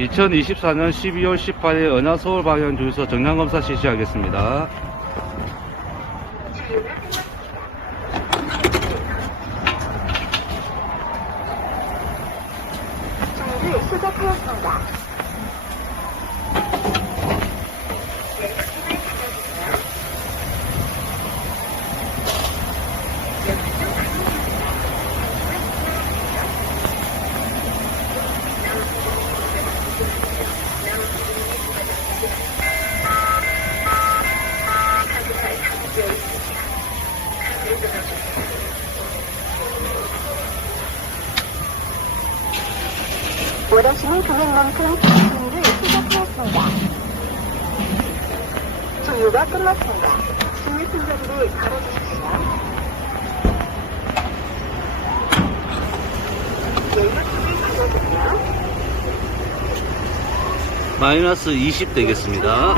2024년 12월 18일 은하 서울 방향 주유소 정량검사 실시하겠습니다. 시작하였습니다. 원하시는 금액만큼 준비 시작하였습니다. 주유가 끝났습니다. 주유 순서를 걸어주십시오. 마이너스 20 되겠습니다.